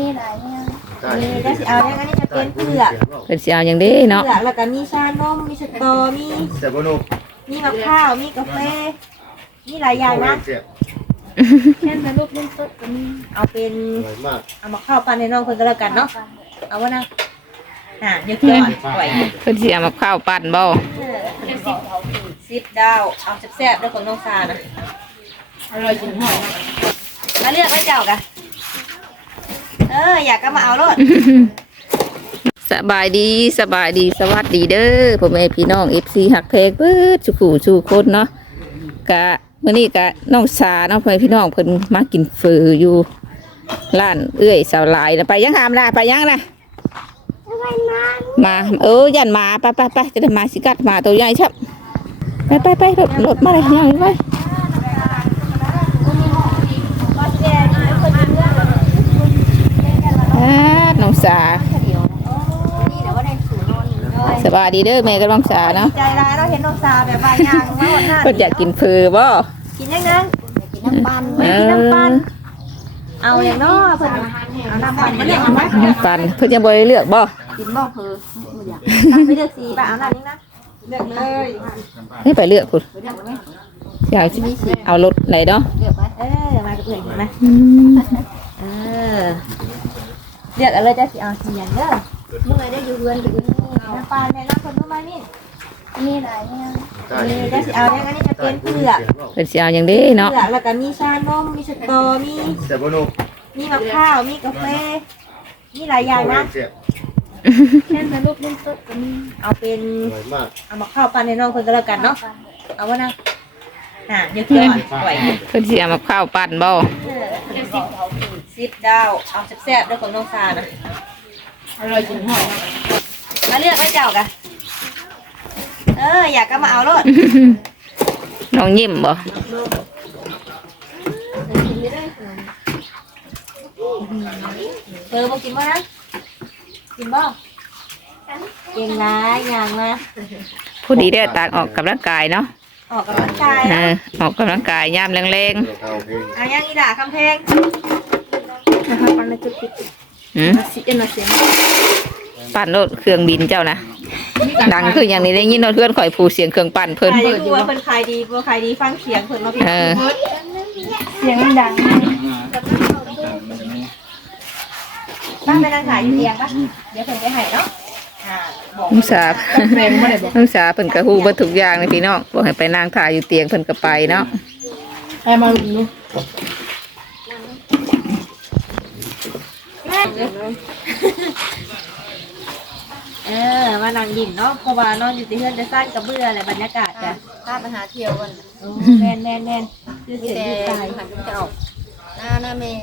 มีหลายอย่างมีได้สิเอาอย่างอันนี้จะเป็นเผือกเพิ่นสิเอาหยังเด้เนาะเผือกแล้วก็มีชานมมีสตอมีเสียบนุกมีมะพร้าวมีกาแฟมีหลายอย่างนะเสียบเช่นมาลูกเล่นตุ๊กก็มีเอาเป็นอร่อยมากเอามาข้าวปั้นในน้องเพิ่นก็แล้วกันเนาะเอาว่านะอะเดี๋ยวเกี่ยวปล่อยเพิ่นสิเอามาข้าวปั้นบ่สิบดาวเอาแซ่บๆด้วยของน้องซานะอร่อยจริงหอยมาเลือกไว้เจ้ากะ เอออยากก็มาเอารถสบายดีสบายดีสวัสดีเด้อพ่อแม่พี่น้อง FC ฮักแพกเบิดสุขู่สู่คนเนาะกะมื้อนี้กะน้องสาเนาะพ่อแม่พี่น้องเพิ่นมากินฟืออยู่ร้านเอื้อยสาวหลายนะไปยังหามล่ะไปยังล่ะมาเออยันมาไปไปไปจะได้มาสิกัดมาตัวใหญ่ชับไปไปไปรถรถมาเลยยังไปอ่า น้องสานี่เดี๋ยวว่าได้สูนอนเลยสบายดีเด้อแม่กับน้องสาเนาะใจร้ายเราเห็นน้องซาแบบใบยางมาหมดหน้าเพิ่นอยากกินฟือบ่กินยังไงกินน้ำปันไม่กินน้ำปั่นเอาอย่างน้อเพิ่นเอาน้ำปั่นมาเลือกเอาไหมปันเพิ่นยังบ่ได้เลือกบ่กินบ่เพอไม่อยากไปเลือกสีป่ะเอาหน้านี้นะเลือกเลยให้ไปเลือกพุ่นเลือกไหมอยากเอารถไหนเนาะเลือกไหมเออมากับเอื่อยเห็นไหมเออ เลือกอะไรจะสิเอาสีอย่างเด้อเมื่อได้อยู่เรือนไปอื่นน้ำปั่นเนี่ยน้ำคนรู้ไหมนี่มีหลายอย่างมีได้สิเอาอย่างอันนี้จะเป็นเผือกเพิ่นสิเอาหยังเด้เนาะเผือกแล้วก็มีชานมมีสตอมีเสียบนุกมีมะพร้าวมีกาแฟมีหลายอย่างนะเสียบเช่นมาลูกเล่นตุ๊กก็มีเอาเป็นอร่อยมากเอามาข้าวปั้นในน้องเพิ่นก็แล้วกันเนาะเอาว่านะอะเดี๋ยวเกี่ยวปล่อยเพิ่นสิเอามาข้าวปั้นบ่ สิบดาว เอาแซ่บๆด้วยของน้องซานะอร่อยจริงหอยมาเลือกไว้เจ้ากะเอออยากก็มาเอารถน้องยิ้มบ่เออบ่กินบ่นะกินบ่เก่งร้ายอย่างมาผู้ดีได้อตากออกกำลังกายเนาะออกกำลังกายเออออกกำลังกายยามแรงเดี๋ยวเข้าเพลงเอายังอีด่าคำเพลง นะคะปันในจุดติดๆหืมสิเอ็นเสียงปั้นรถเครื่องบินเจ้านะดังคืออย่างนี้ได้ยินเนาะเพื่อนข่อยผู้เสียงเครื่องปั้นเพิ่นใครจะพูดว่าเพิ่นขายดีบ่ขายดีฟังเสียงเพิ่นมาพี่เออเสียงดังบ้านไปนั่งขายอยู่เตียงปะเดี๋ยวเพิ่นไปให้เนาะอ่าบอกน้องสาน้องสาเพิ่นก็ฮู้เบิดทุกอย่างเลยพี่น้องบ่ให้ไปนั่งถ่ายอยู่เตียงเพิ่นก็ไปเนาะให้มาดู เออมานั่งยิ้มเนาะเพราะว่านอนอยู่ที่เฮือนจะสั้นกับเบื่อแหละบรรยากาศจ้ะพาไปหาเที่ยวกันโอ้แม่นแม่นแม่นคือมีเสียงแต่ยืดตายหันจะออกหน้าหน้าเมย์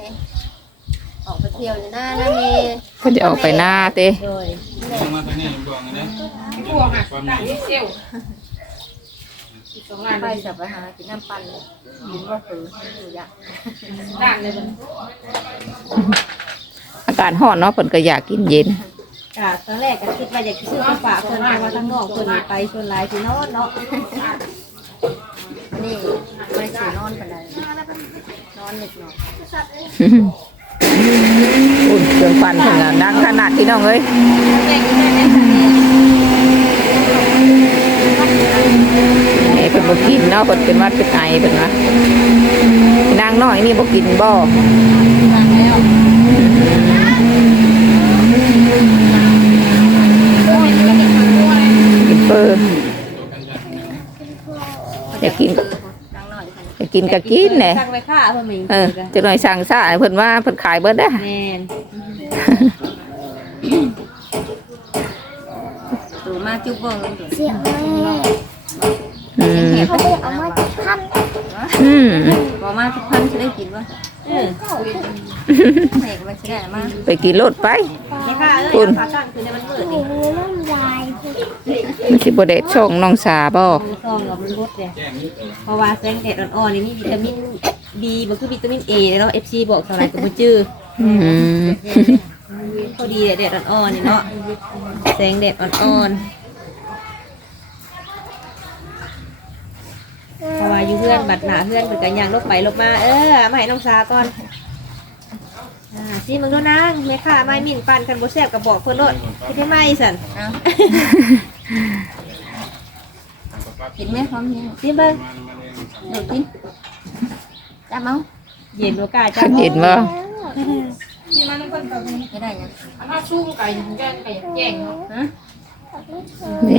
ออกไปเที่ยวอยู่หน้าหน้าเมย์เพิ่นจะออกไปหน้าเต้โดยไปสับไปหากินน้ำปั่นกินบ่เพออยู่อยาก อากาศร้อนเนาะเพิ่นก็อยากกินเย็นจ้ะตอนแรกก็คิดว่าอยากซื้อไปฝากเพิ่นเพราะว่าทั้งนอกเพิ่นนี่ไปชวนหลายที่นอนเนาะนี่ไม่ได้นอนปานใดนอนนิดหน่อยอุ่นเครื่องปั่นเพิ่นน่ะดังขนาดพี่น้องเอ้ยไอ้เพิ่นบ่กินเนาะเพิ่นเป็นหวัดเป็นไอเพิ่นว่านางน้อยนี่บ่กินบ่กิน เพิ่มอยากกินดังหน่อยค่ะอยากกินก็กินแหละสั่งไปค่าเพิ่นมีเออจักหน่อยสั่งซ่าให้เพิ่นว่าเพิ่นขายเบิดเด้อแม่นตัวมาจุ๊บเบิ้งตัวเสียงแม่อืมเขาไปเอามาจากพันอืมบ่มาทุกพันจะได้กินวะเออเด็กมันจะได้มาไปกินรถไป ไปค่าเอ้ยเอาขาตั้งคือในมันมืดหนูนี่น้ำลายคือ มันสิบ่ได้ช่องน้องสาบ่ซองเรามันลดเนี่ยเพราะว่าแสงแดดอ่อนๆนี่มีวิตามิน B บ่คือวิตามิน A เนาะ FC บอกเท่าไหร่ก็บ่จื้ออืมพอดีแดดอ่อนๆนี่เนาะแสงแดดอ่อนๆเพราะว่าอยู่เพื่อนบัดหนาเพื่อนเปิดกันยางลบไปลบมาเออเอามาให้น้องซาก่อนอ่าสิมึงดูนางแม่ค้าไม้มิ่นปั่นกันบ่แซ่บก็บอกเพิ่นโลดคิดได้ไหมสั่นเอา กินไหมพร้อมยังสิเบิ่งเดี๋ยวกินจับเอาเย็นบ่กล้าจับเห็นบ่ไม่ได้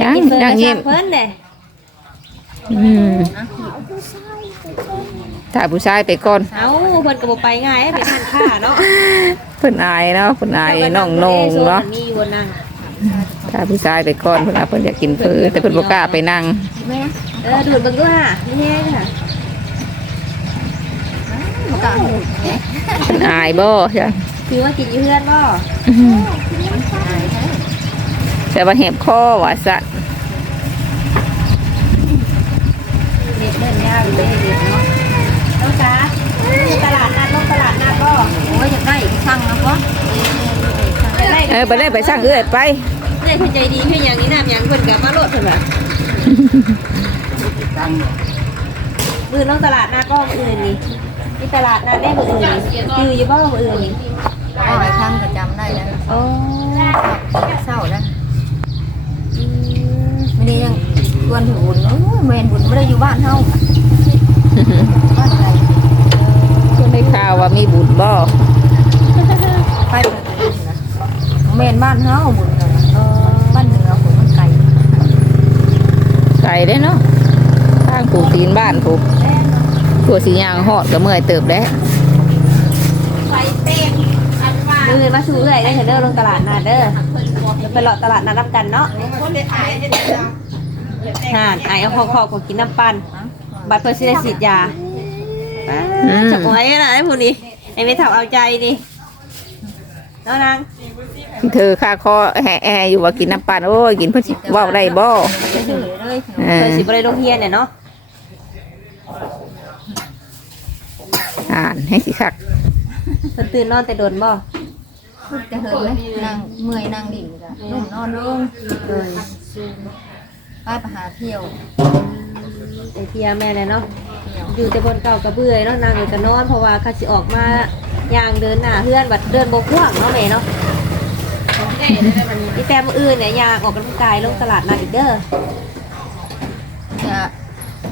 ยังยังกินเบิ่งยังก็ยิ้จัมบเพิ่นเด้อืมถ้าผู้ชายไปก่อน เอ้าเพิ่นก็บ่ไปง่ายไปทานข้าเนาะเพิ่นอายเนาะเพิ่นอายน้องนงเนาะมีอยู่บนนั่ง ถ้าผู้ชายไปก่อนเพิ่นว่าเพิ่นอยากกินเฟอแต่เพิ่นบ่กล้าไปนั่งกินไหมเออดูดเบิ่งดูค่ะนี่แห้งค่ะมากางหูเนี่ยเพิ่นอายบ่จ้ะคือว่ากินอยู่เพื่อนบ่อายแท้แต่ว่าแหบคอว่าซะเด็กเดินยากเลยเด็กเนาะน้องจ๋าตลาดนัดลงตลาดนัดบ่ โอ้ยอยากได้ช่างนะพ่อ ได้ เออไปเลยไปสร้างเอื้อยไปได้เพิ่นใจดีเพิ่นอย่างนี้น้ำหยังเพิ่นก็มาโลดเพิ่นว่ามือน้องตลาดนัดบ่มื้ออื่นนี่มีตลาดนัดได้มื้ออื่นนี่ชื่ออยู่บ่มื้ออื่นนี่พ่อไอ้ข้างก็จำได้แล้วโอ้เศร้าแล้วไม่ได้ยังชวนถึงบุญโอ้ยเมนบุญไม่ได้อยู่บ้านเฮาบ้านใครได้ข่าวว่ามีบุญบ่ไปเปิดบุญนะเมนบ้านเฮาบุญนะบ้านเหนือผมมันไกลไกลได้เนาะทางปลูกตีนบ้านปลูกตัวสียางฮอดก็เมื่อยเติบแล้วมื้ออื่นมาสู่เอื้อยได้เด้อลงตลาดนัดเด้อไปเลาะตลาดนัดรับกันเนาะห่านไอเอาของขอบกกินน้ำปั่นบัตรเพื่อสิได้ฉีดยาจับไว้นะไอ้ผู้นี้ไอ้ไม่ทำเอาใจนี่น้องนาง เธอค่าคอแห่แออยู่ว่ากินน้ำปานโอ้ยกินเพิ่นสิเว้าได้บ่ไปเฉยเลยเอเคอยสิบริโรงเรียนเนี่ยเนาะอ่านให้สิคักเพิ่นตื่นนอนแต่โดนบ่พูดจะเหินเลยนั่งเมื่อยนั่งดิ่งจ้ะนุ่มนอนลงเออไปไปหาเที่ยวไอเทียแม่เลยเนาะ เที่ยวอยู่แต่บนเก่ากระเบื้อยเนาะนางอยู่แต่นอนเพราะว่าเขาสิออกมาย่างเดินหน้าเพื่อนบัดเดินโบกว่างเนาะแม่เนาะ นี่แต่มื้ออื่นเนี่ยย่างออกกำลังกายลงตลาดนัดอีกเด้อจะ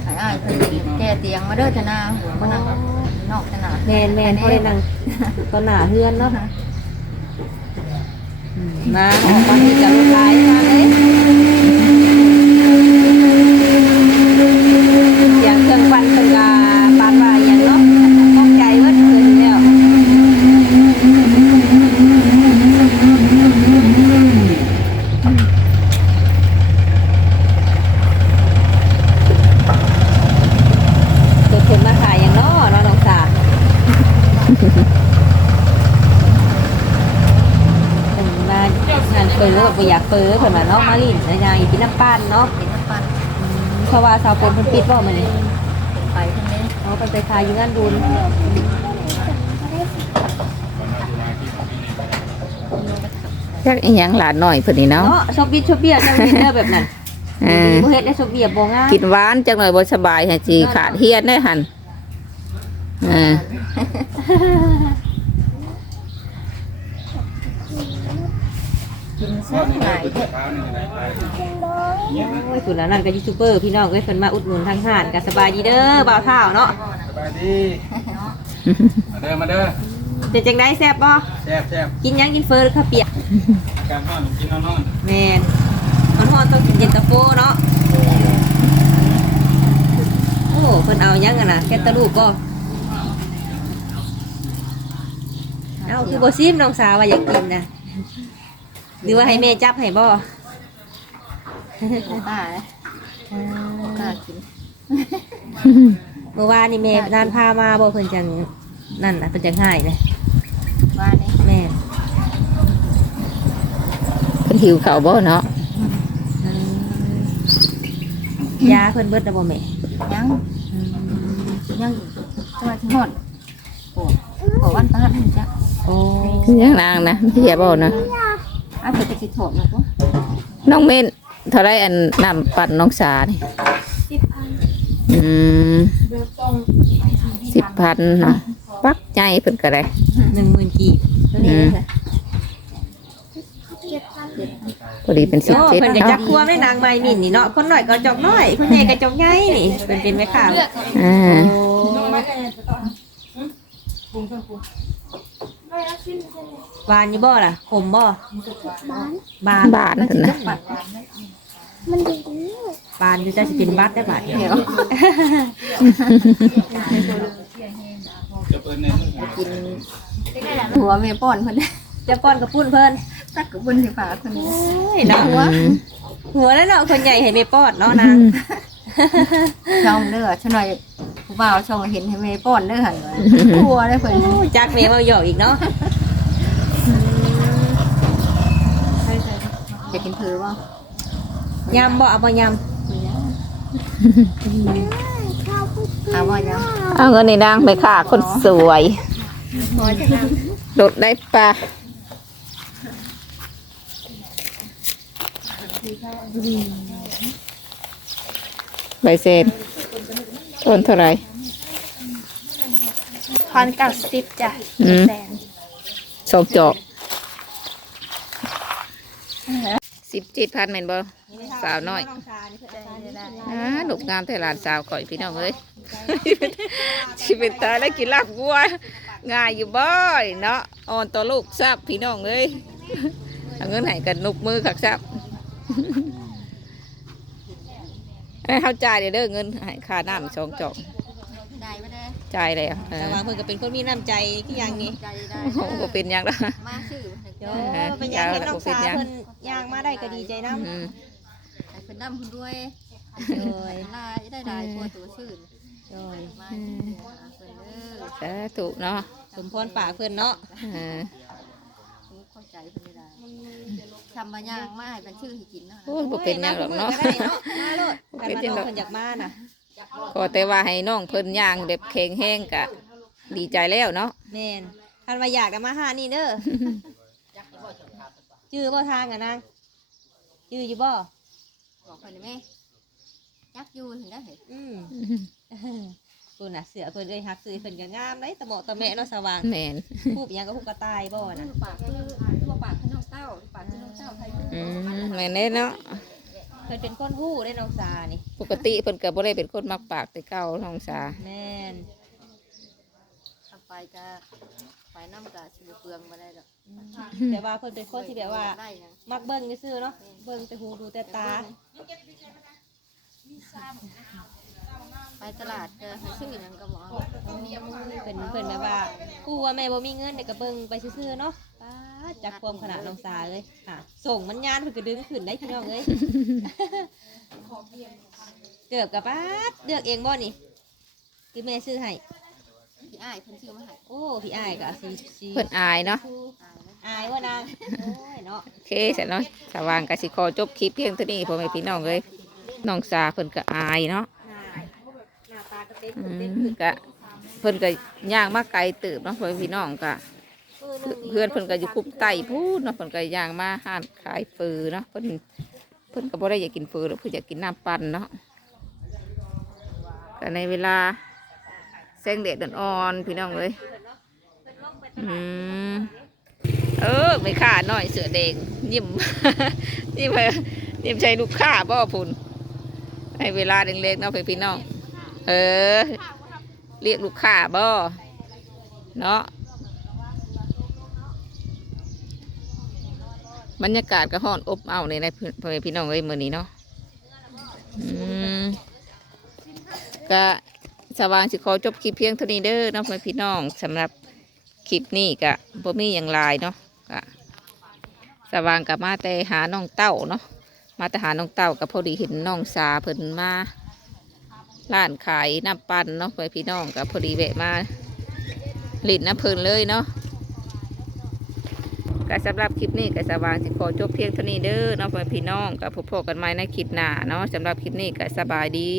หายอ้ายเพิ่นแก้เตียงมาเด้อธนาหัวมานั่งนอกธนาแมนแมนให้ได้นั่งตอนหน้าเพื่อนเนาะอืมมาออกมาที่จะลงลายมาเลยอย่างเครื่องปั้นเครื่องกาปานว่าอย่างเนาะมองใจว่าเกินแล้วเกิดขึ้นมาขายอย่างเนาะเนาะน้องสาวเป็นมางาน เปิดแบบบ่อยากเปิดเพิ่นว่าเนาะมาลินในงานอีกินน้ำปั้นเนาะเป็นน้ำปันเพราะว่าสาวปนเพิ่นปิดบ่มื้อนี้ไปทั้งนี้เอาไปไปขายอยู่งานบุญจักอีหยังหลานน้อยเพิ่นนี่เนาะเนาะชอบบิดชอบเบี้ยจังวินเดอร์แบบนั้นเออบ่เฮ็ดได้ชอบเบี้ยบ่ง่ายกินหวานจังหน่อยบ่สบายให้สิขาดเฮียนได้หั่นเออ กินแซ่บหลายเด้อโอ้ยคุณนั่นก็ยูทูบเบอร์พี่น้องเอ้ยเพิ่นมาอุดหนุนทางห้านก็สบายดีเด้อบ่าวเท่าเนาะสบายดี มาเด้อ มาเด้อเป็นจังได๋แซ่บบ่แซ่บแซ่บกินหยังกินเฟอหรือข้าวเปียกการนอนกินนอนนอนแม่นมันฮ้อนต้องกินเย็นตาโฟเนาะโอ้เพิ่นเอาหยังกันน่ะแค่ตะลูกบ่เอ้าคือบ่ซิมน้องสาวว่าอยากกินนะ หรือว่าให้แม่จับให้บ่ป้าเลยกล้ากินเมื่อวานนี่แม่นานพามาบ่เพิ่นจังนั่นน่ะเพิ่นจังหายเลยว่านี่แม่นเพิ่นหิวข้าวบ่เนาะยาเพิ่นเบิดแล้วบ่แม่ยังยังสมาธิหอดโอ้โหวันประหัสจ้ะโอ้คือหยังนางนะเฮียบ่นะ อ้าวเพิ่นจะสิโถมนะกูน้องเม่นเท่าไรอันน้ำปั่นน้องสานี่อืมสิบพันเนาะปักใจเพิ่นก็ได้หนึ่งหมื่นกีบตัวนี้เลยค่ะพอดีเป็นสิบโอ้เจ็ดเพิ่นก็จัเนาะกควมได้นางใบมินนี่เนาะคนหน่อยก็จอกน้อยคนใหญ่ก็จอกใหญ่นี่เป็นเป็นไหมค่ะอ่า โอ้ บานอยู่บ่ล่ะขมบ่บานบาทนั่นนะมันดีบานอยู่จะสิเป็นบัตได้บาดเดียวจะเปิดในมือหัวแม่ป้อนเพิ่นจะป้อนกับปุ้นเพิ่นตักกับบุญสิฝากเพิ่นโอ้ยเนาะอืมหัวแล้วเนาะคนใหญ่เห็นไม่ป้อนเนาะนางช่องเด้อช่วยผู้บ่าวช่องเห็นให้แม่ป้อนเด้อหั่นกลัวได้อเพิ่นจักเมย์มาหยอกอีกเนาะ จะกินเผือบ่ยำบ่เอาบ่ยข้าวพุทธเอาบ่ยังเอาเงินในนางไปค่ะ คนสวยรถได้ปะใบเศษต้นเท่าไหร่พันเก้าสิบจ้ะอืมแสนสองจอก สิบเจ็ดพันแม่นบ่ำสาวน้อยอ่าหนุกงามแต่หลานสาวข่อยพี่น้องเอ้ยชีวิตตายแล้วกินลาบวัวง่ายอยู่บ่อยเนาะอ่อนต่อลูกทราบพี่น้องเอ้ยเอาเงินให้กันนุกมือขักทราบให้เขาจ่ายเดี๋ยวเด้อเงินให้ค่าน้ำสองจอกได้บ่ได้จ่ายแล้วเอแต่อว่าเพิ่นก็เป็นคนมีน้ำใจคืออย่างนี้ใจได้โอ้โหเป็นหยังละมาชื่อโยเป็นอย่างเห็นน้องสาวเพิ่น ย่างมาได้ก็ดีใจนำอืมให้เพิ่นนำเพิ่นด้วยโดยลายได้หลายกว่าตัวชื่อโดยมาเพิ่นเด้อสาธุเนาะสมพรปากเพิ่นเนาะเออเข้าใจเพิ่นได้ทำมาย่างมาให้เป็นชื่อให้กินเนาะโอ้ยบ่เป็นหยังหรอกเนาะได้เนาะมาโลดแต่ว่าน้องเพิ่นอยากมาน่ะก็แต่ว่าให้น้องเพิ่นย่างแบบแข็งแห้งกะ ดีใจแล้วเนาะ แม่นคันว่าอยากก็มาหานี่เด้อ ชื่อบ่ทางอะนางชื่ออยู่บ่บอกเพิ่นได้ไหมยักอยู่เห็นได้เห็นอืมเพิ่นน่ะเสือเพิ่นเอ้ยฮักซื้อเพิ่นก็งามเลยตะเหมาะตะแม่เนาะสว่างแมนพูบหยังก็พูบกระต่ายบ่น่ะปากคือทั่วปากคือน้องเต้าปากคือน้องเต้าไทยอืมแมนเด้เนาะเพิ่นเป็นคนฮู้ได้น้องสานี่ ปกติเพิ่นก็บ่ได้เป็นคนมักปากแต่เก่าท้องสาแม่นทำไปก็ ไปน้ำกะชิบเปลืองมาได้ดอกแต่ว่าเพิ่นเป็นคนที่แบบว่า ได้ยังมักเบิ่งซื่อๆเนาะเบิ่งแต่หูดูแต่ตา ไปตลาดก็ให้ชื่อหยังก็บอกเป็นเพิ่นแบบว่ากูว่าแม่บ่มีเงินเด็กก็เบิ่งไปซื่อๆเนาะป้าดจักความขนาดน้องสาเลยค่ะ ส่งมันยานเพิ่นก็ดึงขึ้นได้พี่น้องเอ้ยเกือบกับป้าดเลือกเองบ่นี่คือแม่ซื้อให้พี่ อ้ายเพิ่นชื่อมาให้โอ้พี่อ้ายก็สิสิเพิ่นอายเนาะอายนะอายว่านางโอ้ยเนาะโอเคเสร็จเนาะสว่างก็สิขอจบคลิปเพียงเท่านี้พ่อแม่พี่น้องเอ้ยน้องสาเพิ่นก็อายเนาะหน้าตาก็เต็มอืเต็มมก็เพิ่นก็ย่างมาไกลเติบเนาะพ่อแม่พี่น้องก็เพื่อนเพิ่นก็อยู่คุบไต่พูดเนาะเพิ่นก็ย่างมาห้านขายฟือเนาะเพิ่นเพิ่นก็บ่ได้อยากกินฟือหรอกเพิ่นอยากกินน้ำปั่นเนาะก็ในเวลา แสงแดดอ่อนๆพี่น้องเอ้ยอืมเออไม่ค่าน้อยเสือแดงยิ้มยิ้มไปยิ้มใช้ลูกค้าบ่พุ่นในเวลาเล็กๆเนาะพี่น้อง เออ เรียกลูกค้าบ่เนาะบรรยากาศก็ฮ้อนอบอ้าวเลยนะพ่อแม่พี่น้องเอ้ยมื้อนี้เนาะอืมก็ สว่างสิขอจบคลิปเพียงเท่านี้เด้อนาะพ่อแม่พี่น้องสำหรับคลิปนี้ก็บ่มีอย่างลายเนาะก็สว่างกับมาแต่หาน้องเต้าเนาะมาแต่หาน้องเต้าก็พอดีเห็นน้องสาเพิ่นมาร้านขายน้ำปั่นเนาะไปพี่น้องกับพอดีแวะมาลินน้ำเพลินเลยเนาะก็สำหรับคลิปนี้ก็สว่างสิขอจบเพียงเท่านี้เด้อเนาะไปพี่น้องกับพบกันใหม่ในคลิปหน้าเนาะสำหรับคลิปนี้ก็สบายดี